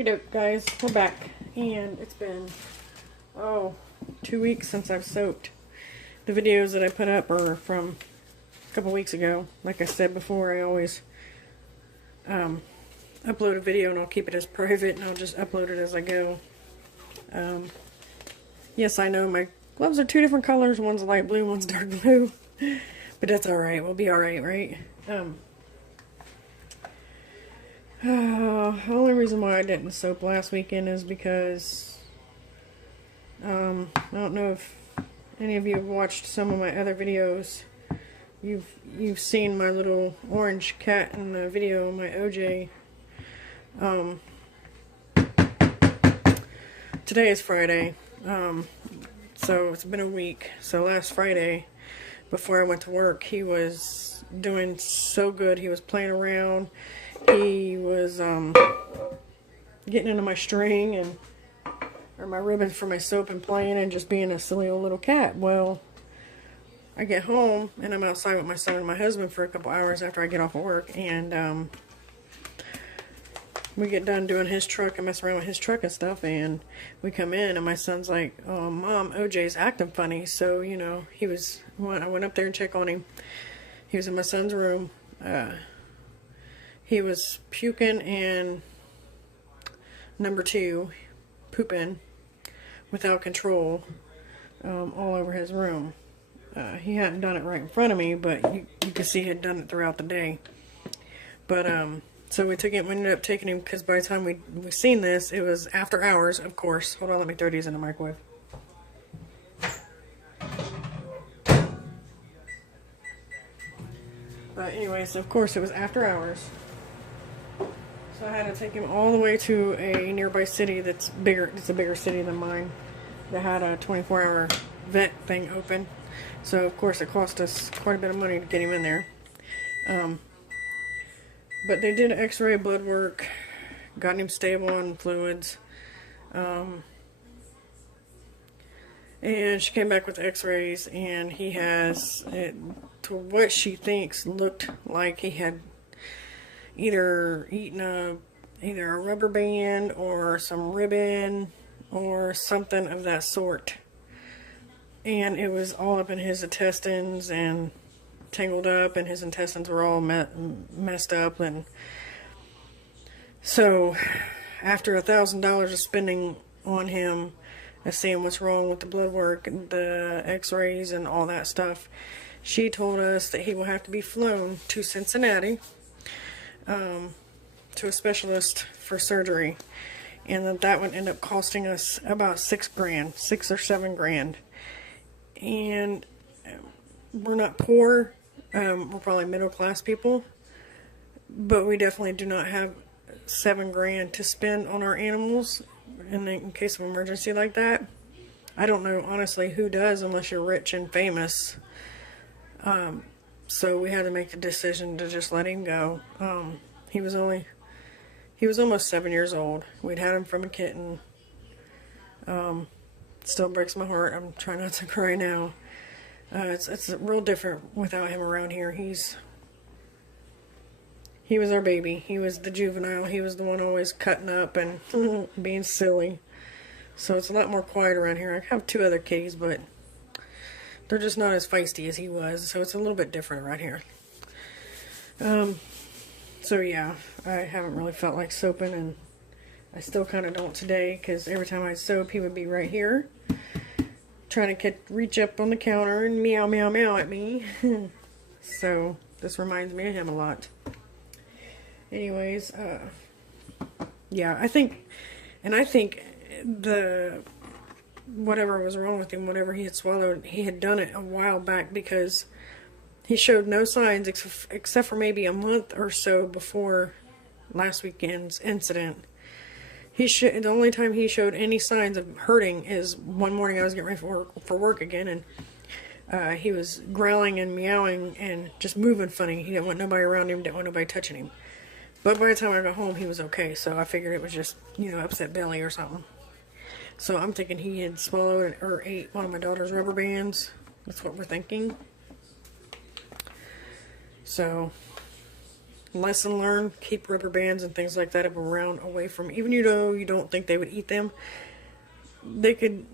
Hey doke guys, we're back, and it's been 2 weeks since I've soaped. The videos that I put up are from a couple weeks ago. Like I said before, I always upload a video and I'll keep it as private and I'll just upload it as I go. Yes, I know my gloves are two different colors, one's light blue, one's dark blue, but that's alright, we'll be alright, right? The only reason why I didn't soap last weekend is because I don't know if any of you have watched some of my other videos. You've seen my little orange cat in the video, my OJ. Today is Friday, so it's been a week. So last Friday, before I went to work, he was doing so good. He was playing around. He was getting into my string or my ribbons for my soap and playing and just being a silly old little cat. Well, I get home and I'm outside with my son and my husband for a couple hours after I get off of work, and we get done doing his truck and messing around with his truck and stuff, and we come in and my son's like, "Oh, Mom, OJ's acting funny." So, you know, I went up there and checked on him. He was in my son's room. He was puking and number 2, pooping without control all over his room. He hadn't done it right in front of me, but you could see he had done it throughout the day. But so we ended up taking him, because by the time we seen this, it was after hours, of course. Hold on, let me throw these in the microwave. But anyways, of course, it was after hours. So I had to take him all the way to a nearby city that's bigger. It's a bigger city than mine. That had a 24-hour vet thing open. So of course it cost us quite a bit of money to get him in there. But they did x-ray, blood work, got him stable on fluids. And she came back with x-rays, and he has, to what she thinks, looked like he had either eaten a rubber band or some ribbon or something of that sort. And it was all up in his intestines and tangled up, and his intestines were all messed up. And so after $1,000 of spending on him, seeing what's wrong with the blood work, the x-rays and all that stuff, she told us that he will have to be flown to Cincinnati to a specialist for surgery, and that would end up costing us about $6 or $7 grand. And we're not poor, we're probably middle class people, but we definitely do not have $7 grand to spend on our animals in case of emergency like that. I don't know honestly who does, unless you're rich and famous. So we had to make the decision to just let him go. He was almost 7 years old. We'd had him from a kitten. Still breaks my heart. I'm trying not to cry now. It's real different without him around here. He was our baby. He was the juvenile. He was the one always cutting up and being silly. So it's a lot more quiet around here. I have 2 other kitties, but they're just not as feisty as he was. So it's a little bit different around here. So yeah, I haven't really felt like soaping, and I still kind of don't today, because every time I soap, he would be right here trying to reach up on the counter and meow meow meow at me. So this reminds me of him a lot. Anyways, yeah, I think whatever was wrong with him, whatever he had swallowed, he had done it a while back, because he showed no signs except for maybe a month or so before last weekend's incident. The only time he showed any signs of hurting is one morning I was getting ready for work again, and he was growling and meowing and just moving funny. He didn't want nobody around him, didn't want nobody touching him. But by the time I got home, he was okay, so I figured it was just, you know, upset belly or something. So I'm thinking he had swallowed or ate one of my daughter's rubber bands. That's what we're thinking. So lesson learned. Keep rubber bands and things like that around away from, even though you don't think they would eat them. They could,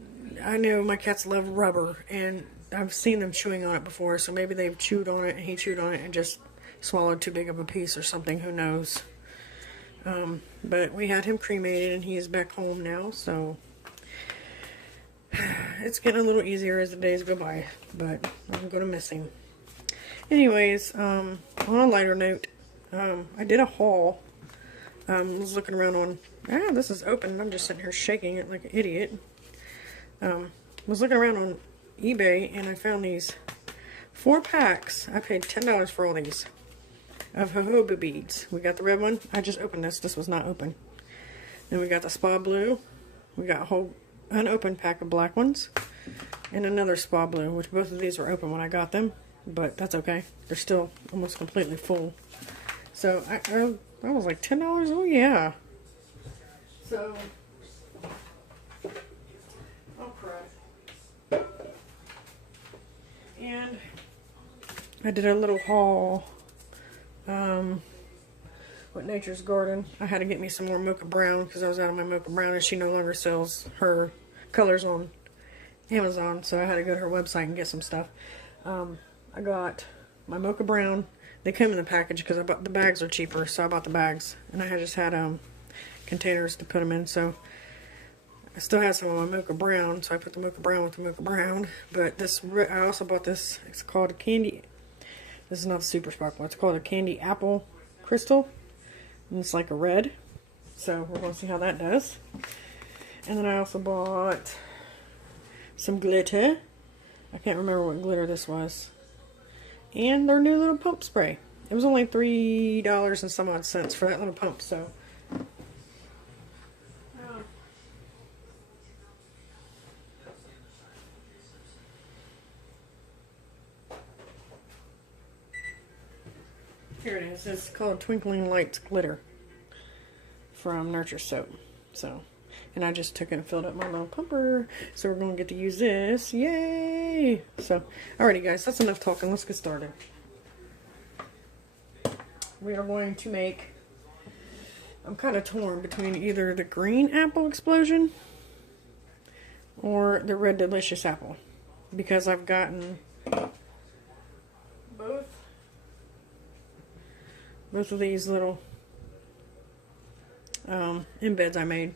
I know my cats love rubber, and I've seen them chewing on it before, so maybe they've chewed on it, and he chewed on it and just swallowed too big of a piece or something, who knows. But we had him cremated, and he is back home now, so it's getting a little easier as the days go by, but I'm going to miss him. Anyways, on a lighter note, I did a haul. I was looking around on, this is open, I'm just sitting here shaking it like an idiot. Was looking around on eBay, and I found these 4 packs. I paid $10 for all these of jojoba beads. We got the red one. I just opened this. This was not open. Then we got the spa blue. We got a whole unopened pack of black ones, and another spa blue, which both of these were open when I got them, but that's okay. They're still almost completely full. So I was like $10. Oh yeah. So oh crap. And I did a little haul with Nature's Garden. I had to get me some more mocha brown because I was out of my mocha brown, and she no longer sells her colors on Amazon, so I had to go to her website and get some stuff. I got my mocha brown. They come in the package because I bought the bags are cheaper, so I bought the bags, and I just had containers to put them in. So I still have some of my mocha brown, so I put the mocha brown with the mocha brown. But this, I also bought this. It's called a candy. This is not a super sparkle. It's called a candy apple crystal, and it's like a red. So we're going to see how that does. And then I also bought some glitter. I can't remember what glitter this was. And their new little pump spray. It was only $3 and some odd cents for that little pump, so. Here it is. It's called Twinkling Lights Glitter from Nurture Soap. So, and I just took it and filled up my little pumper. So we're going to get to use this. Yay! So, alrighty guys, that's enough talking. Let's get started. We are going to make, I'm kind of torn between either the green apple explosion or the red delicious apple, because I've gotten both of these little embeds I made.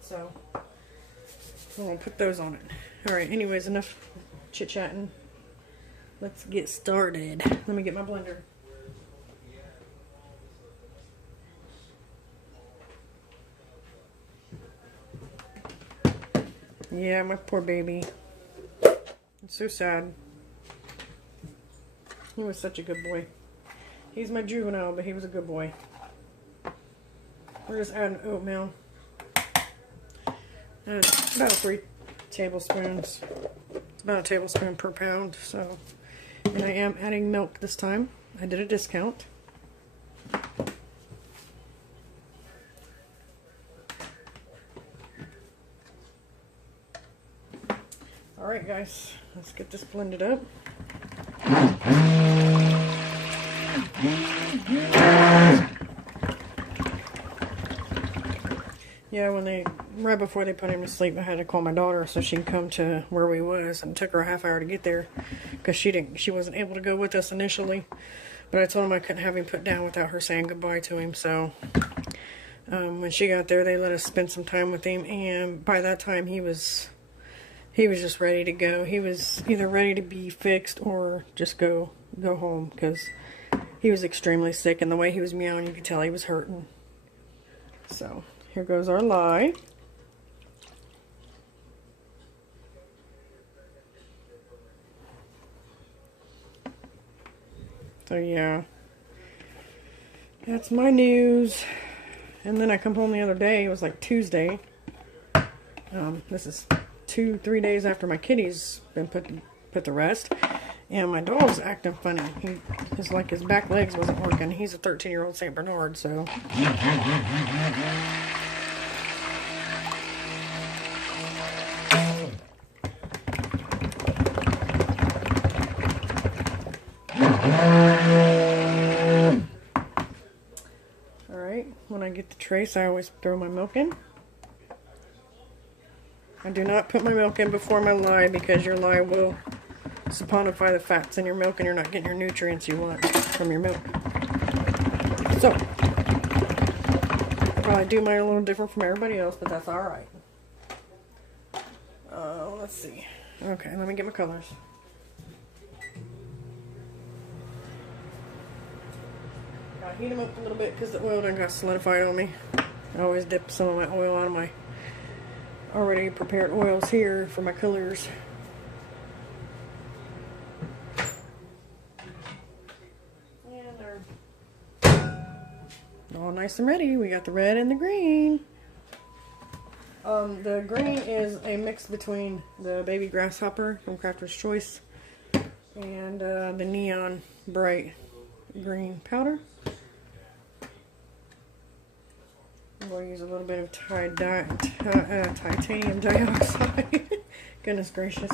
So I'm going to put those on it. Alright, anyways, enough chit-chatting. Let's get started. Let me get my blender. Yeah, my poor baby. It's so sad. He was such a good boy. He's my juvenile, but he was a good boy. We're just adding oatmeal. About 3 tablespoons. It's about a tablespoon per pound. So, and I am adding milk this time. I did a discount. Alright guys, let's get this blended up. Yeah, right before they put him to sleep, I had to call my daughter so she can come to where we was, and it took her a half hour to get there because she wasn't able to go with us initially. But I told him I couldn't have him put down without her saying goodbye to him. So when she got there, they let us spend some time with him, and by that time he was just ready to go. He was either ready to be fixed or just go home, because he was extremely sick, and the way he was meowing, you could tell he was hurting. So here goes our lye. So yeah, that's my news. And then I come home the other day, it was like Tuesday. This is 2-3 days after my kitty's been put to rest, and my dog's acting funny. His back legs wasn't working. He's a 13-year-old Saint Bernard, so. the trace I always throw my milk in. I do not put my milk in before my lye because your lye will saponify the fats in your milk and you're not getting your nutrients you want from your milk. So, I'll probably do mine a little different from everybody else, but that's alright. Let's see. Okay, let me get my colors. Gotta heat them up a little bit because the oil done got solidified on me. I always dip some of my oil out of my already prepared oils here for my colors. And they're all nice and ready. We got the red and the green. The green is a mix between the baby grasshopper from Crafter's Choice and the neon bright green powder. I'm going to use a little bit of titanium dioxide. Goodness gracious.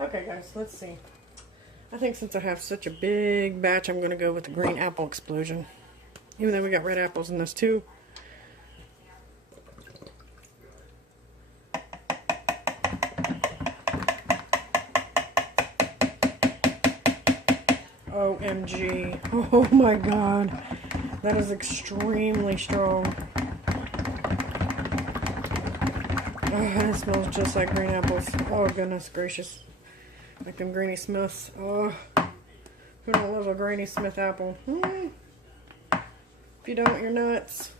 Okay guys, let's see. I think since I have such a big batch, I'm going to go with the green apple explosion. Even though we got red apples in this too. OMG. Oh my god. That is extremely strong. Oh, it smells just like green apples. Oh goodness gracious. Like them Granny Smiths. Oh. Who don't love a Granny Smith apple? If you don't, you're nuts.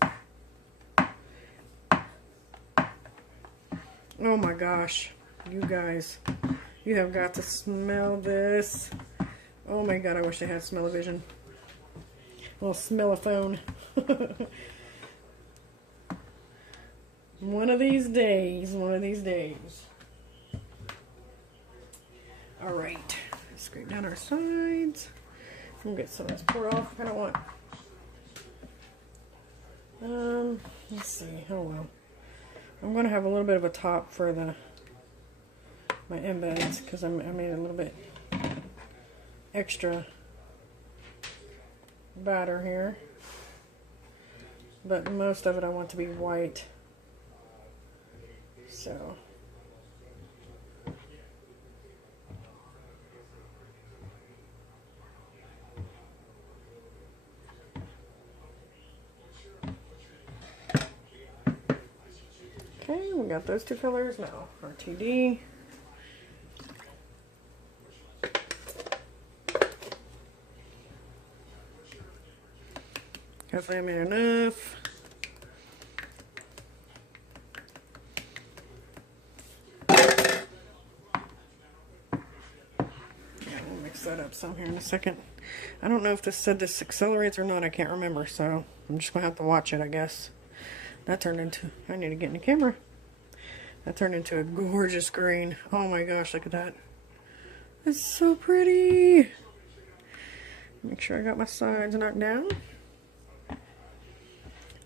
Oh my gosh. You guys. You have got to smell this. Oh my god, I wish I had smell-o-vision. A little smell-o-phone. One of these days. One of these days. Alright. Scrape down our sides. We'll get some of this poured off. I don't want... let's see. Oh well. I'm going to have a little bit of a top for my embeds because I made a little bit extra batter here, but most of it I want to be white, so okay, we got those two colors. Now RTD. Hopefully I made enough. Yeah, we'll mix that up some here in a second. I don't know if this said this accelerates or not. I can't remember, so I'm just going to have to watch it, I guess. That turned into... I need to get in the camera. That turned into a gorgeous green. Oh my gosh, look at that. It's so pretty. Make sure I got my sides knocked down. I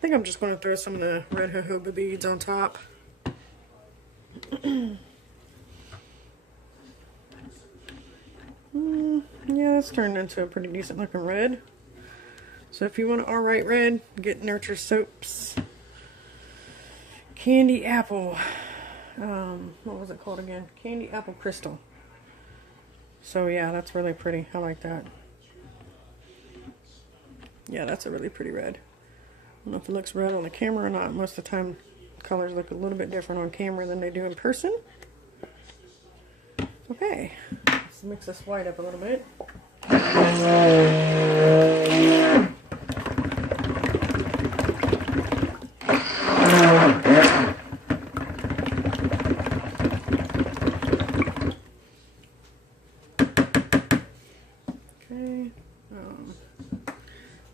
think I'm just going to throw some of the red jojoba beads on top. Yeah, it's turned into a pretty decent looking red. So if you want an alright red, get Nurture Soaps Candy Apple. What was it called again? Candy Apple Crystal. So yeah, that's really pretty. I like that. Yeah, that's a really pretty red. I don't know if it looks red on the camera or not. Most of the time, colors look a little bit different on camera than they do in person. Okay, let's mix this white up a little bit. Okay,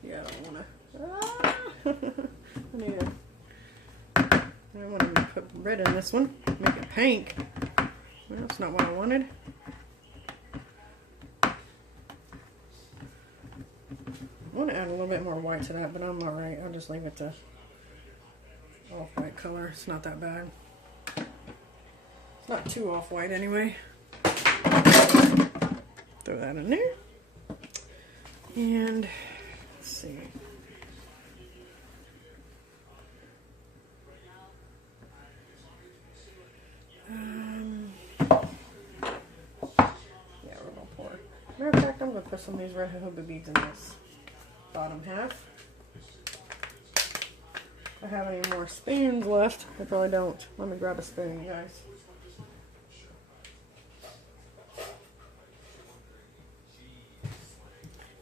yeah, I don't want to... I want to put red in this one, make it pink. Well, that's not what I wanted. I want to add a little bit more white to that, but I'm alright. I'll just leave it to off-white color. It's not that bad. It's not too off-white anyway. Throw that in there. And let's see. gonna put some of these red jojoba beads in this bottom half. If I have any more spoons left, I probably don't. Let me grab a spoon, you guys.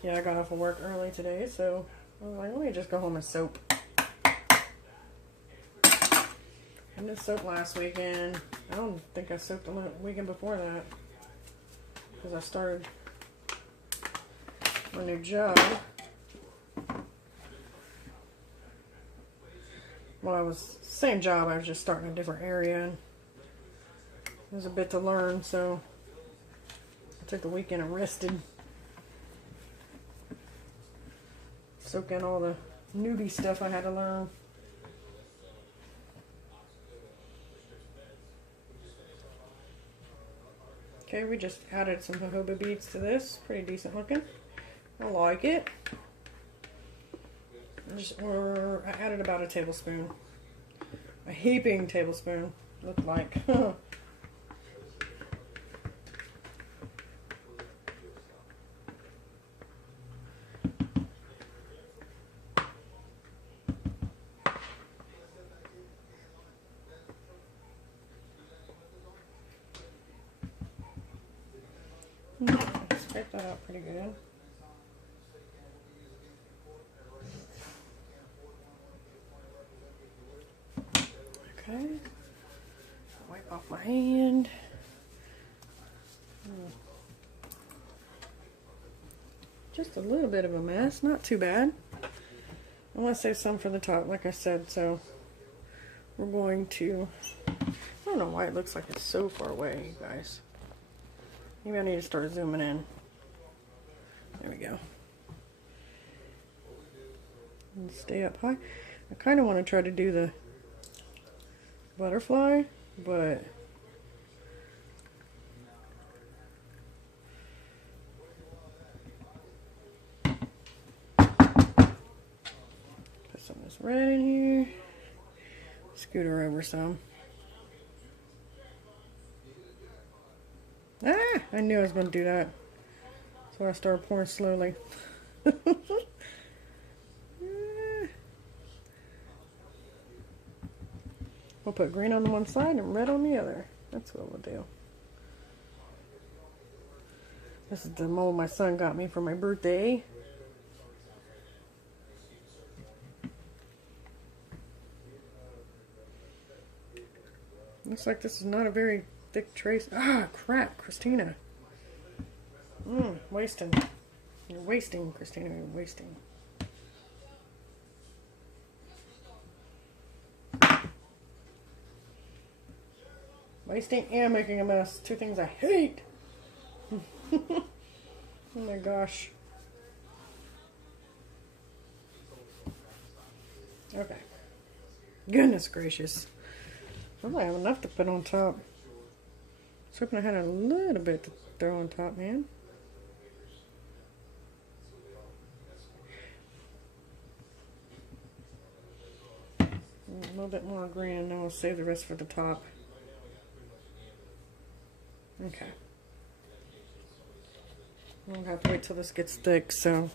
Yeah, I got off of work early today, so I was like, let me just go home and soap. I did soap last weekend. I don't think I soaped the weekend before that, because I started my new job. Well, I was same job. I was just starting a different area, and there's a bit to learn. So I took the weekend and rested, soak in all the newbie stuff I had to learn. Okay, we just added some jojoba beads to this. Pretty decent looking. I like it. I added about a tablespoon. A heaping tablespoon, looked like. Scrape that out pretty good. Okay. Wipe off my hand. Just a little bit of a mess, not too bad. I want to save some for the top, like I said, so we're going to, I don't know why it looks like it's so far away, you guys. Maybe I need to start zooming in. There we go. And stay up high. I kind of want to try to do the butterfly, but put some of this red in here. Scoot her over some. Ah! I knew I was going to do that. So I started pouring slowly. We'll put green on the one side and red on the other. That's what we'll do. This is the mold my son got me for my birthday. Looks like this is not a very thick trace. Ah, crap, Christina. Wasting. You're wasting, Christina. You're wasting. Wasting and making a mess. Two things I hate. Oh my gosh. Okay. Goodness gracious. I don't have enough to put on top. I was hoping I had a little bit to throw on top, man. A little bit more green, and then we'll save the rest for the top. Okay. We'll have to wait till this gets thick, so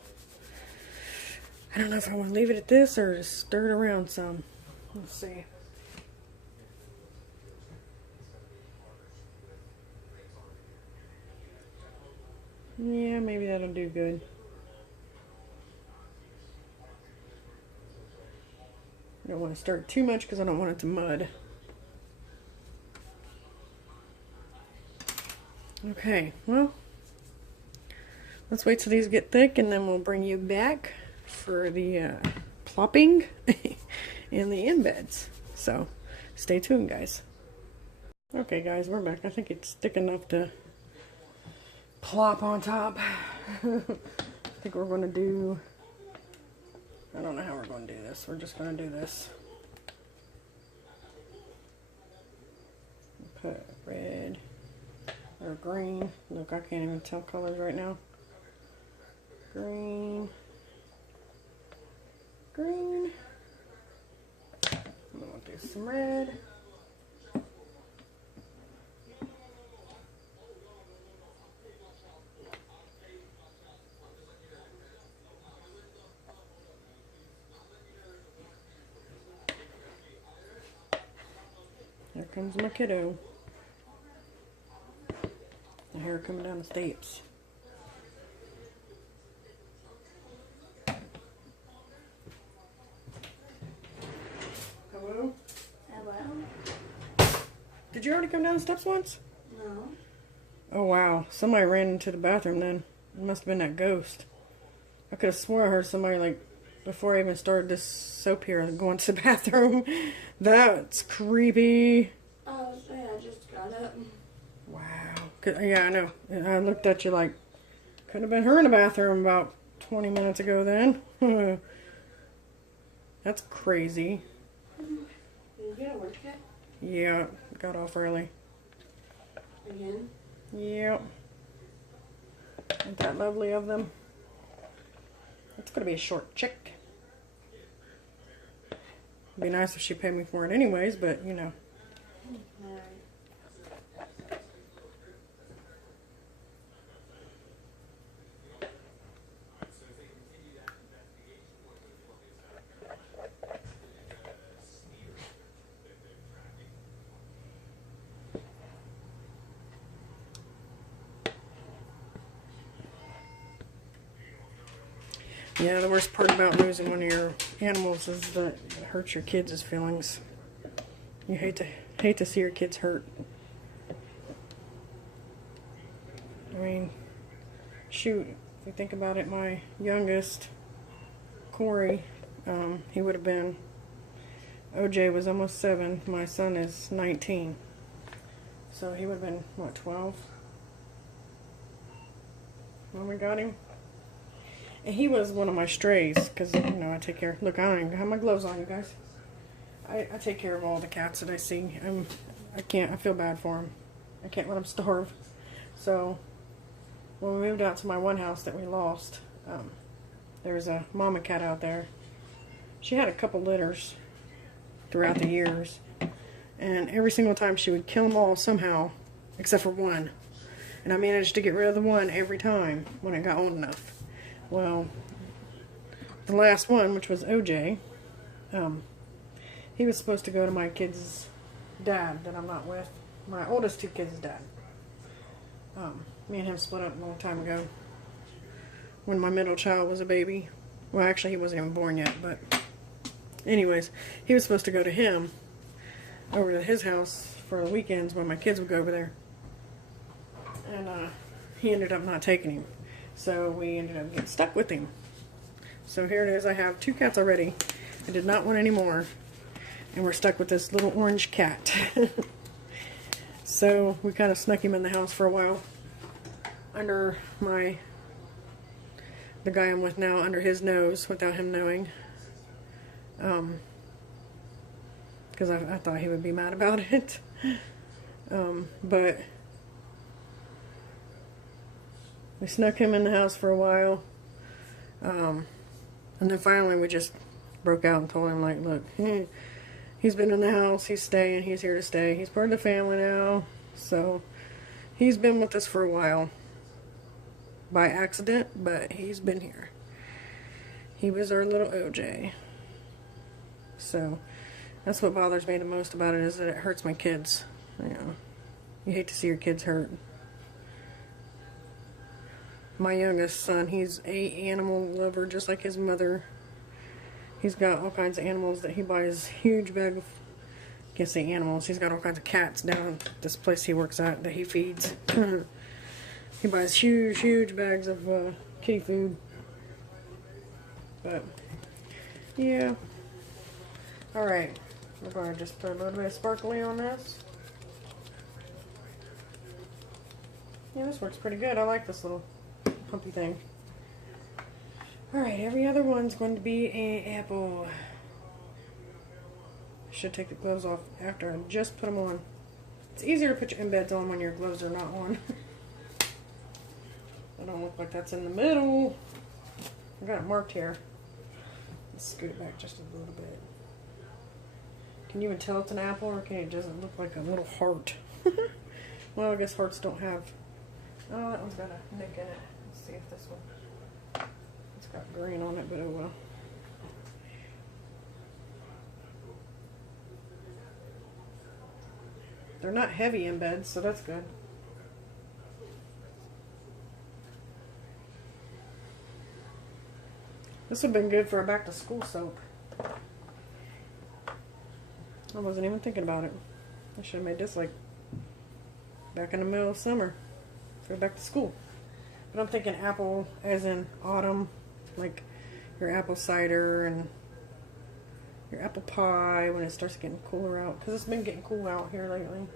I don't know if I want to leave it at this or just stir it around some. Let's see. Yeah, maybe that'll do good. I don't want to stir it too much because I don't want it to mud. Okay, well, let's wait till these get thick and then we'll bring you back for the plopping and the embeds. So, stay tuned, guys. Okay, guys, we're back. I think it's thick enough to plop on top. I think we're going to do, I don't know how we're going to do this. We're just going to do this. Put red or green. Look, I can't even tell colors right now. Green. Green. I'm going to do some red. There comes my kiddo. The hair coming down the steps. Hello? Hello? Did you already come down the steps once? No. Oh wow, somebody ran into the bathroom then. It must have been that ghost. I could have swore I heard somebody, like, before I even started this soap here, going to the bathroom. That's creepy. Oh, yeah, I just got up. Wow. Yeah, I know. I looked at you like, could have been her in the bathroom about 20 minutes ago then. That's crazy. You get to work yet? Yeah, got off early. Again? Yep. Isn't that lovely of them? It's going to be a short check. It'd be nice if she paid me for it anyways, but, you know. Alright. Yeah, the worst part about losing one of your animals is that it hurts your kids' feelings. You hate to see your kids hurt. I mean, shoot, if you think about it, my youngest, Corey, he would have been, OJ was almost 7, my son is 19. So he would have been, what, 12? When we got him? And he was one of my strays, because, you know, I take care. Look, I don't even have my gloves on, you guys. I take care of all the cats that I see. I feel bad for them. I can't let them starve. So, when we moved out to my one house that we lost, there was a mama cat out there. She had a couple litters throughout the years. And every single time she would kill them all somehow, except for one. And I managed to get rid of the one every time when it got old enough. Well, the last one, which was OJ, he was supposed to go to my kid's dad that I'm not with. My oldest 2 kids' dad. Me and him split up a long time ago when my middle child was a baby. Well, actually, he wasn't even born yet, but anyways, he was supposed to go to him over to his house for the weekends when my kids would go over there. And he ended up not taking him. So we ended up getting stuck with him. So here it is. I have 2 cats already. I did not want any more. And we're stuck with this little orange cat. So we kind of snuck him in the house for a while. Under the guy I'm with now, under his nose without him knowing. Because I thought he would be mad about it. But we snuck him in the house for a while. And then finally we just broke out and told him, like, look, he's been in the house, he's staying, he's here to stay. He's part of the family now. So he's been with us for a while. By accident, but he's been here. He was our little OJ. So that's what bothers me the most about it, is that it hurts my kids. You know, you hate to see your kids hurt. My youngest son, he's a animal lover just like his mother. He's got all kinds of animals that he buys huge bag of, I can't say animals, he's got all kinds of cats down at this place he works at that he feeds. He buys huge bags of kitty food. But, yeah. Alright, we're going to just put a little bit of sparkly on this. Yeah, this works pretty good. I like this little pumpy thing. Alright, every other one's going to be an apple. I should take the gloves off after I just put them on. It's easier to put your embeds on when your gloves are not on. I don't look like that's in the middle. I got it marked here. Let's scoot it back just a little bit. Can you even tell it's an apple, or can it just look like a little heart? Well, I guess hearts don't have. Oh, that one's got a nick in it. Let's see if this one. It's got green on it, but oh well. They're not heavy embeds, so that's good. This would have been good for a back to school soap. I wasn't even thinking about it. I should have made this like back in the middle of summer for back to school. But I'm thinking apple as in autumn, like your apple cider and your apple pie when it starts getting cooler out. Because it's been getting cool out here lately.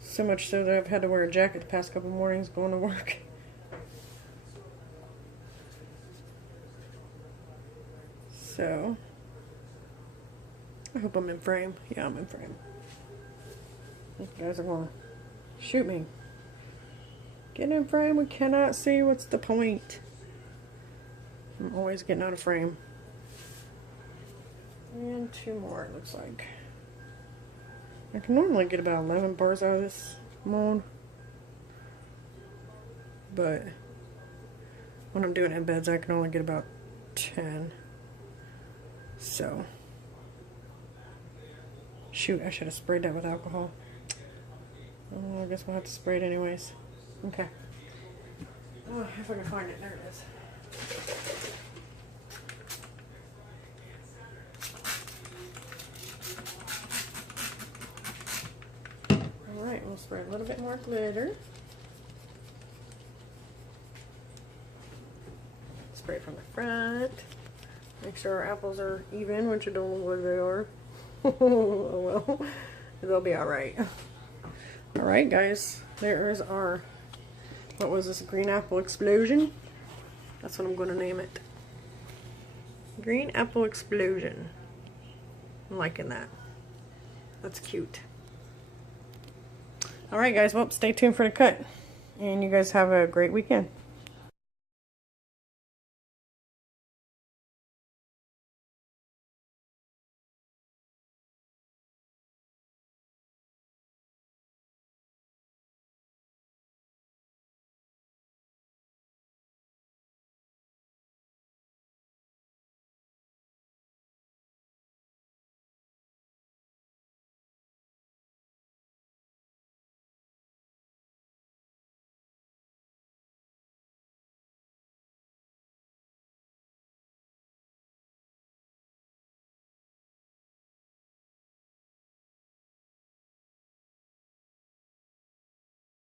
So much so that I've had to wear a jacket the past couple mornings going to work. So, I hope I'm in frame. Yeah, I'm in frame. You guys are going to shoot me. Get in frame, we cannot see. What's the point? I'm always getting out of frame. And 2 more, it looks like. I can normally get about 11 bars out of this mold. But when I'm doing embeds, I can only get about 10. So, shoot, I should have sprayed that with alcohol. Oh, I guess we'll have to spray it anyways. Okay. Oh, if I can find it. There it is. Alright, we'll spray a little bit more glitter. Spray from the front. Make sure our apples are even, which I don't know where they are. Oh well, they'll be alright. Alright guys, there is our, what was this, green apple explosion? That's what I'm going to name it. Green apple explosion. I'm liking that. That's cute. Alright guys, well, stay tuned for the cut. And you guys have a great weekend.